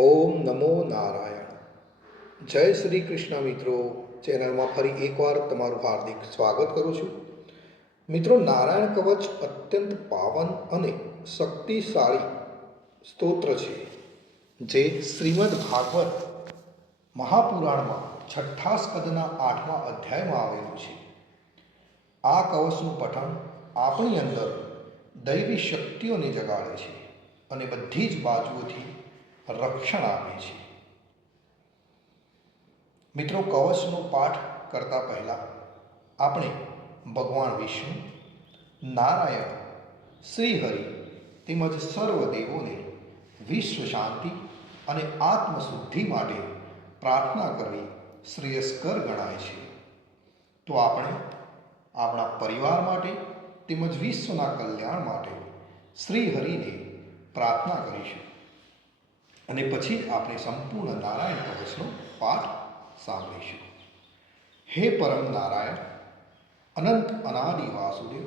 ઓમ નમો નારાયણ. જય શ્રી કૃષ્ણ મિત્રો. ચેનલમાં ફરી એકવાર તમારું હાર્દિક સ્વાગત કરું છું. મિત્રો, નારાયણ કવચ અત્યંત પાવન અને શક્તિશાળી સ્તોત્ર છે, જે શ્રીમદ ભાગવત મહાપુરાણમાં છઠ્ઠા સ્કંદના 8મા અધ્યાયમાં આવેલું છે. આ કવચનું પઠન આપણી અંદર દૈવી શક્તિઓને જગાડે છે અને બધી જ બાજુઓથી રક્ષણ આપે છે. મિત્રો, કવચનો પાઠ કરતા પહેલા આપણે ભગવાન વિષ્ણુ, નારાયણ, શ્રીહરિ તેમજ સર્વ દેવોને વિશ્વ શાંતિ અને આત્મશુદ્ધિ માટે પ્રાર્થના કરવી શ્રેયસ્કર ગણાય છે. તો આપણે આપણા પરિવાર માટે તેમજ વિશ્વના કલ્યાણ માટે શ્રીહરિને પ્રાર્થના કરીશું અને પછી આપણે સંપૂર્ણ નારાયણ કવચનો પાઠ સાંભળીશું. હે પરમ નારાયણ, અનંત અનાદિ વાસુદેવ,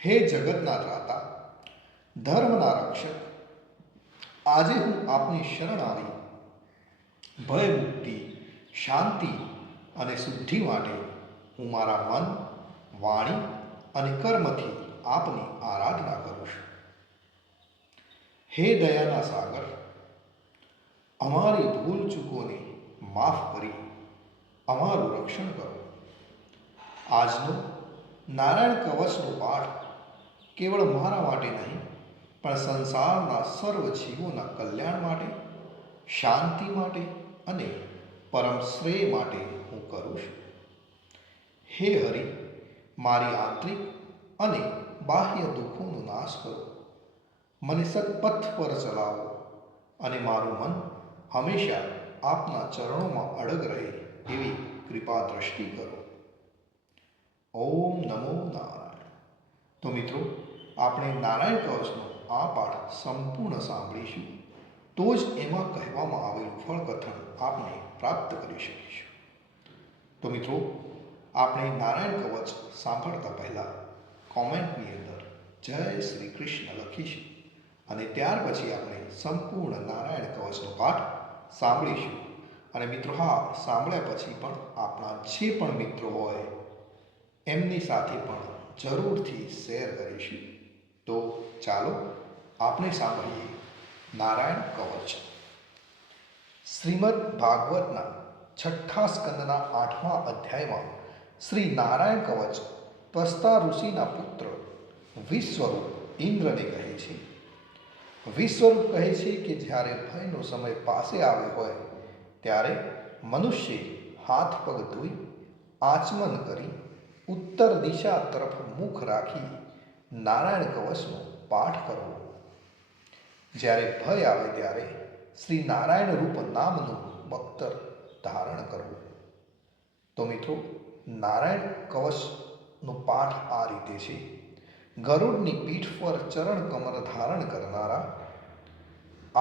હે જગતના ત્રાતા, ધર્મના રક્ષક, આજે હું આપની શરણ આવી ભય મુક્તિ, શાંતિ અને શુદ્ધિ માટે હું મારા મન, વાણી અને કર્મથી આપની આરાધના કરું છું. હે દયાના સાગર, અમારી ભૂલ ચૂકોને માફ કરી અમારું રક્ષણ કરો. આજનો નારાયણ કવચનો પાઠ કેવળ મારા માટે નહીં, પણ સંસારના સર્વ જીવોના કલ્યાણ માટે, શાંતિ માટે અને પરમ શ્રેય માટે હું કરું છું. હે હરિ, મારી આંતરિક અને બાહ્ય દુઃખોનો નાશ કરો, મને સત્પથ પર ચલાવો અને મારું મન હંમેશા આપના ચરણોમાં અડગ રહે એવી કૃપા દ્રષ્ટિ કરો. ઓમ નમો નારાયણ. તો મિત્રો, આપણે નારાયણ કવચનો આ પાઠ સંપૂર્ણ સાંભળીશું, તો જ એમાં કહેવામાં આવેલું ફળકથન આપણે પ્રાપ્ત કરી શકીશું. તો મિત્રો, આપણે નારાયણ કવચ સાંભળતા પહેલાં કોમેન્ટની અંદર જય શ્રી કૃષ્ણ લખીશું અને ત્યાર પછી આપણે સંપૂર્ણ નારાયણ કવચનો પાઠ સાંભળીશું. અને મિત્રો, હા, સાંભળ્યા પછી પણ આપણા જે પણ મિત્રો હોય એમની સાથે પણ જરૂરથી શેર કરીશું. તો ચાલો આપણે સાંભળીએ નારાયણ કવચ. શ્રીમદ ભાગવતના છઠ્ઠા સ્કંદના 8મા અધ્યાયમાં શ્રી નારાયણ કવચ ત્વષ્ટા ઋષિના પુત્ર વિશ્વરૂપ ઇન્દ્રને કહે છે. વિશ્વરૂપ કહે છે કે જ્યારે ભયનો સમય પાસે આવ્યો હોય ત્યારે મનુષ્ય હાથ પગ ધોઈ આચમન કરી ઉત્તર દિશા તરફ મુખ રાખી નારાયણ કવચનો પાઠ કરવો. જ્યારે ભય આવે ત્યારે શ્રી નારાયણ રૂપ નામનું બખ્તર ધારણ કરવું. તો મિત્રો, નારાયણ કવચનો પાઠ આ રીતે છે. ગરુડની પીઠ પર ચરણ કમર ધારણ કરનારા,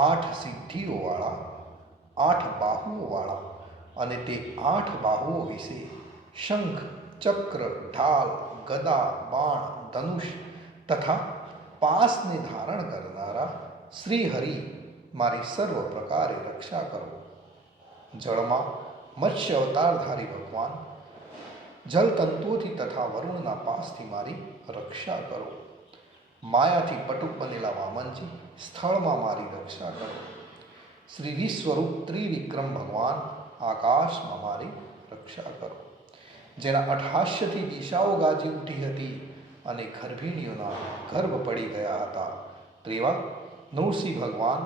8 સિદ્ધિઓવાળા, 8 બાહુઓવાળા અને તે 8 બાહુઓ વિશે શંખ, ચક્ર, ઢાલ, ગદા, બાણ, ધનુષ તથા પાસને ધારણ કરનારા શ્રી હરિ મારી સર્વ પ્રકારે રક્ષા કરો. જળમાં મત્સ્ય અવતારધારી ભગવાન, જલતંતુઓથી તથા વરુણના પાસથી મારી રક્ષા કરો. માયાથી પટુક બનેલા વામનજી, સ્થળમાં મારી રક્ષા કરો. શ્રી વિશ્વરૂપ ત્રિવિક્રમ ભગવાન, આકાશમાં મારી રક્ષા કરો. જેના અઠહાસ્યથી દિશાઓ ગાજી ઉઠી હતી અને ગર્ભિણીઓના ગર્ભ પડી ગયા હતા, તેવા નૃસિંહ ભગવાન,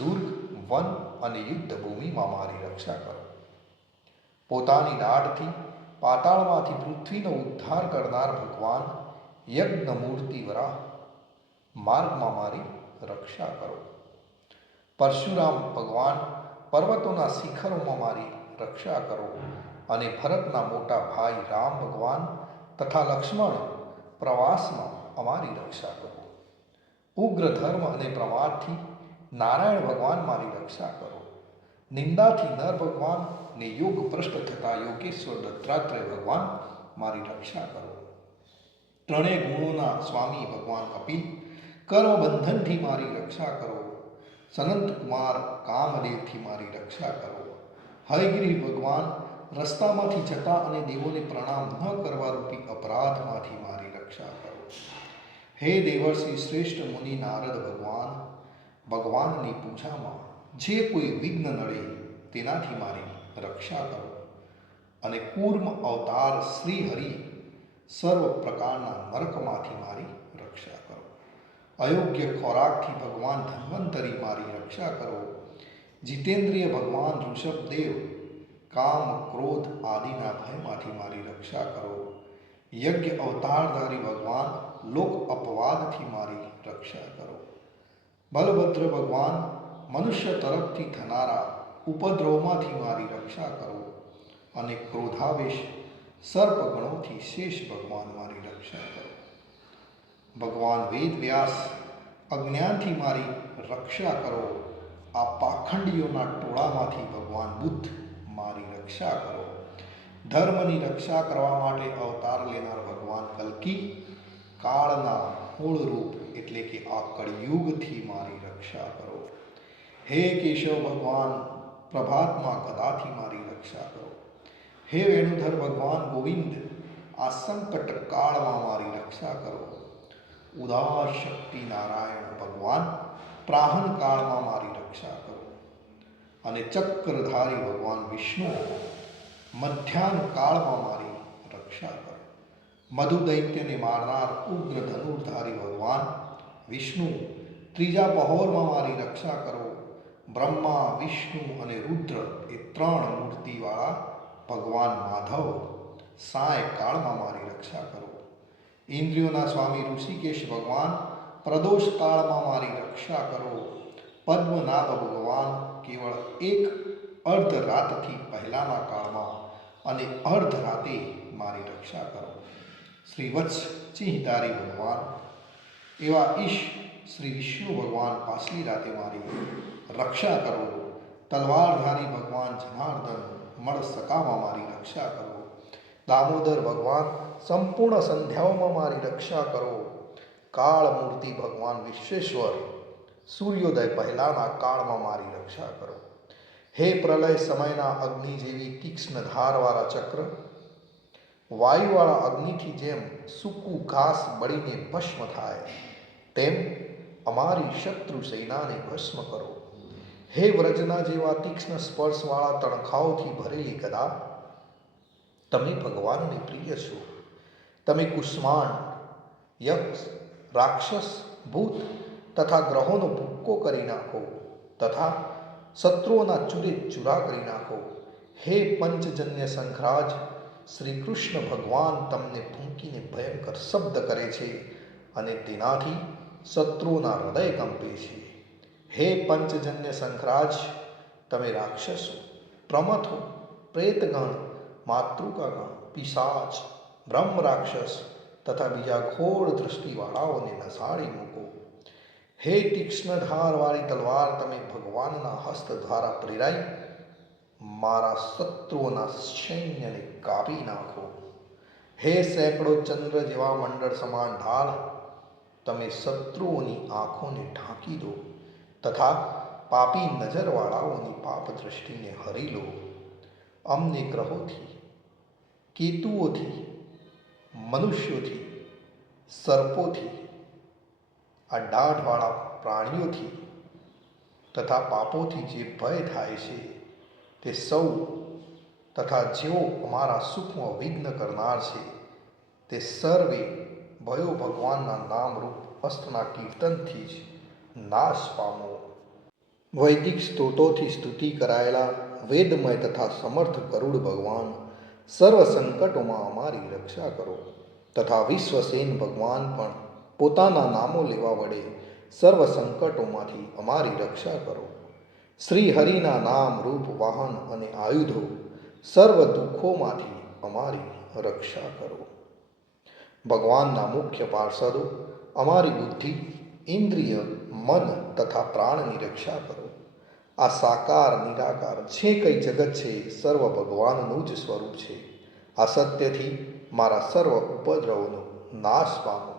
દુર્ગ, વન અને યુદ્ધ ભૂમિમાં મારી રક્ષા કરો. પોતાની દાઢથી પાતાળમાંથી પૃથ્વીનો ઉદ્ધાર કરનાર ભગવાન, યજ્ઞ મૂર્તિ વરાહ, માર્ગમાં મારી રક્ષા કરો. પરશુરામ ભગવાન, પર્વતોના શિખરોમાં મારી રક્ષા કરો. અને ભરતના મોટા ભાઈ રામ ભગવાન તથા લક્ષ્મણ, પ્રવાસમાં અમારી રક્ષા કરો. ઉગ્ર ધર્મ અને પ્રમાદથી નારાયણ ભગવાન મારી રક્ષા કરો. નિંદાથી નર ભગવાન ને યોગ ભ્રષ્ટ થતા યોગેશ્વર દત્તાત્રેય ભગવાન મારી રક્ષા કરો. ત્રણેય ગુણોના સ્વામી ભગવાન કપિલ, કર્મબંધનથી મારી રક્ષા કરો. સનંત કુમાર કામદેવથી મારી રક્ષા કરો. હયગ્રીવ ભગવાન રસ્તામાંથી જતા અને દેવોને પ્રણામ ન કરવા રૂપી અપરાધમાંથી મારી રક્ષા કરો. હે દેવર્ષિ શ્રેષ્ઠ મુનિ નારદ ભગવાન, ભગવાનની પૂજામાં જે કોઈ વિઘ્ન નડે તેનાથી મારી રક્ષા કરો. અને કૂર્મ અવતાર શ્રી હરિ સર્વ પ્રકારના નરકમાંથી મારી રક્ષા કરો. અયોગ્ય ખોરાકથી ભગવાન ધન્વંતરી મારી રક્ષા કરો. જીતેન્દ્રિય ભગવાન ઋષભદેવ કામ ક્રોધ આદિના ભયમાંથી મારી રક્ષા કરો. યજ્ઞ અવતારધારી ભગવાન લોક અપવાદથી મારી રક્ષા કરો. બલભદ્ર ભગવાન મનુષ્ય તરફથી થનારા ઉપદ્રવમાંથી મારી રક્ષા કરો. અને ક્રોધાવેશ સર્પગણોથી શેષ ભગવાન મારી રક્ષા કરો. ભગવાન વેદ વ્યાસ અજ્ઞાનથી મારી રક્ષા કરો. આ પાખંડીઓના ટોળામાંથી ભગવાન બુદ્ધ મારી રક્ષા કરો. ધર્મની રક્ષા કરવા માટે અવતાર લેનાર ભગવાન કલ્કી કાળના મૂળ રૂપ એટલે કે આ કળિયુગથી મારી રક્ષા કરો. હે કેશવ ભગવાન પ્રભાતમાં ગદાથી મારી રક્ષા કરો. હે વેણુધર ભગવાન ગોવિંદ આ સંકટ કાળમાં મારી રક્ષા કરો. ઉદાર શક્તિ નારાયણ ભગવાન પ્રાહન કાળમાં મારી રક્ષા કરો. અને ચક્રધારી ભગવાન વિષ્ણુ મધ્યાહ્ન કાળમાં મારી રક્ષા કરો. મધુ દૈત્યને મારનાર ઉગ્ર ધનુર્ધારી ભગવાન વિષ્ણુ ત્રીજા પહોરમાં મારી રક્ષા કરો. બ્રહ્મા વિષ્ણુ અને રુદ્ર એ ત્રણ મૂર્તિવાળા ભગવાન માધવ સાયકાળમાં મારી રક્ષા કરો. ઇન્દ્રિયોના સ્વામી ઋષિકેશ ભગવાન પ્રદોષ કાળમાં મારી રક્ષા કરો. પદ્મનાભ ભગવાન કેવળ એક અર્ધ રાતથી પહેલાના કાળમાં અને અર્ધ રાતે મારી રક્ષા કરો. શ્રી વત્સ ચિહ્નધારી ભગવાન એવા ઈશ શ્રી વિષ્ણુ ભગવાન પાછલી રાતે મારી રક્ષા કરો. તલવારધારી ભગવાન જનાર્દન મળ સકામાં મારી રક્ષા કરો. દામોદર ભગવાન સંપૂર્ણ સંધ્યાઓમાં મારી રક્ષા કરો. કાળ મૂર્તિ ભગવાન વિશ્વેશ્વર સૂર્યોદય પહેલાના કાળમાં મારી રક્ષા કરો. હે પ્રલય સમયના અગ્નિ જેવી તીક્ષ્ણ ધારવાળા ચક્ર, વાયુવાળા અગ્નિથી જેમ સૂકું ઘાસ બળીને ભસ્મ થાય તેમ અમારી શત્રુ સેનાને ભસ્મ કરો. હે વ્રજના જેવા તીક્ષ્ણ સ્પર્શવાળા તણખાઓથી ભરેલી ગદા, તમે ભગવાનને પ્રિય છો. તમે કુષ્માંડ, યક્ષ, રાક્ષસ, ભૂત તથા ગ્રહોનો ભૂક્કો કરી નાખો તથા શત્રુઓના ચૂરે ચૂરા કરી નાખો. હે પંચજન્ય શંખરાજ, શ્રી કૃષ્ણ ભગવાન તમને ફૂંકીને ભયંકર શબ્દ કરે છે અને તેનાથી શત્રુઓના હૃદય કંપે છે. હે પંચજન્ય શંખરાજ, તમે રાક્ષસો, પ્રમથો, પ્રેતગણ, માતૃકાગણ, પિશાચ, બ્રહ્મ રાક્ષસ તથા બીજા ઘોર દૃષ્ટિવાળાઓને નસાડી મૂકો. હે તીક્ષ્ણ ધારવાળી તલવાર, તમે ભગવાનના હસ્ત દ્વારા પ્રેરાઈ મારા શત્રુઓના સૈન્યને કાપી નાખો. હે સેંકડો ચંદ્ર જેવા મંડળ સમાન ઢાલ, તમે શત્રુઓની આંખોને ઢાંકી દો તથા પાપી નજરવાળાઓની પાપ દૃષ્ટિને હરી લો. અમને ગ્રહોથી, કેતુઓથી, મનુષ્યોથી, સર્પોથી, આ દાઢવાળા પ્રાણીઓથી તથા પાપોથી જે ભય થાય છે તે સૌ તથા જેઓ અમારા સુખમાં વિઘ્ન કરનાર છે તે સર્વે ભયો ભગવાનના નામરૂપ અસ્ત્રના કીર્તનથી જ નાશ પામો. વૈદિક સ્ત્રોતોથી સ્તુતિ કરાયેલા વેદમય તથા સમર્થ ગરુડ ભગવાન સર્વ સંકટોમાં અમારી રક્ષા કરો તથા વિશ્વસેન ભગવાન પણ પોતાના નામો લેવા વડે સર્વ સંકટોમાંથી અમારી રક્ષા કરો. શ્રી હરિના નામ, રૂપ, વાહન અને આયુધો સર્વ દુઃખોમાંથી અમારી રક્ષા કરો. ભગવાનના મુખ્ય પાર્ષદો અમારી બુદ્ધિ, ઇન્દ્રિય, મન તથા પ્રાણની રક્ષા કરો. આ સાકાર નિરાકાર જે કંઈ જગત છે સર્વ ભગવાનનું જ સ્વરૂપ છે. આ સત્યથી મારા સર્વ ઉપદ્રવોનો નાશ પામો.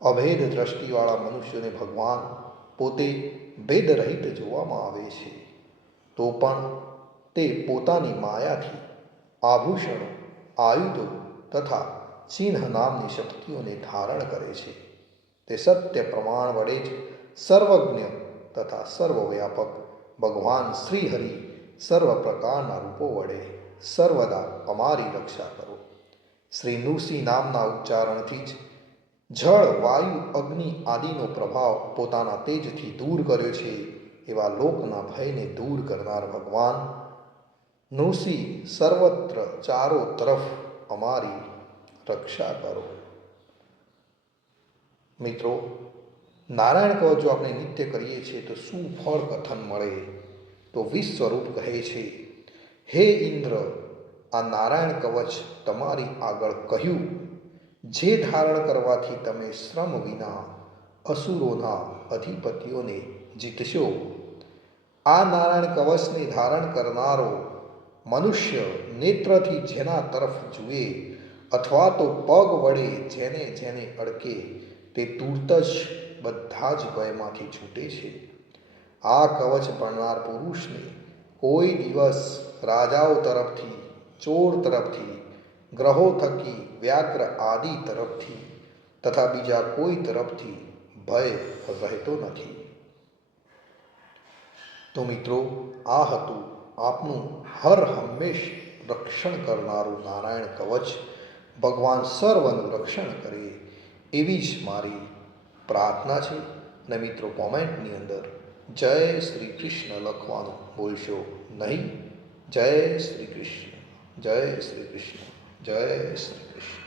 અભેદ દ્રષ્ટિવાળા મનુષ્યોને ભગવાન પોતે ભેદરહિત જોવામાં આવે છે, તો પણ તે પોતાની માયાથી આભૂષણો, આયુધો તથા ચિહ્ન નામની શક્તિઓને ધારણ કરે છે. તે સત્ય પ્રમાણ વડે જ સર્વજ્ઞ તથા સર્વવ્યાપક ભગવાન શ્રી હરિ સર્વ પ્રકારના રૂપો વડે સર્વદા અમારી રક્ષા કરો. શ્રી નૃસિંહ નામના ઉચ્ચારણથી જ જળ, વાયુ, અગ્નિ આદિનો પ્રભાવ પોતાના તેજથી દૂર કર્યો છે એવા લોકના ભયને દૂર કરનાર ભગવાન નૃસિંહ સર્વત્ર ચારો તરફ અમારી રક્ષા કરો. મિત્રો, નારાયણ કવચ જો આપણે નિત્ય કરીએ છીએ તો શું ફળ કથન મળે? તો વિશ્વરૂપ કહે છે, હે ઇન્દ્ર, આ નારાયણ કવચ તમારી આગળ કહ્યું, જે ધારણ કરવાથી તમે શ્રમ વિના અસુરોના અધિપતિઓને જીતશો. આ નારાયણ કવચને ધારણ કરનારો મનુષ્ય નેત્રથી જેના તરફ જુએ અથવા તો પગ વડે જેને જેને અડકે તે તુરત જ બધા જ ભયમાંથી છૂટે છે. આ કવચ ભણનાર પુરુષને કોઈ દિવસ રાજાઓ તરફથી, ચોર તરફથી, ગ્રહો થકી, વ્યાઘ્ર આદિ તરફથી તથા બીજા કોઈ તરફથી ભય રહેતો નથી. તો મિત્રો, આ હતું આપનું હર હંમેશ રક્ષણ કરનારું નારાયણ કવચ. ભગવાન સર્વનું રક્ષણ કરે એવી જ મારી પ્રાર્થના છે. અને મિત્રો, કોમેન્ટની અંદર જય શ્રી કૃષ્ણ લખવાનું ભૂલશો નહીં. જય શ્રી કૃષ્ણ, જય શ્રી કૃષ્ણ, જય શ્રી કૃષ્ણ.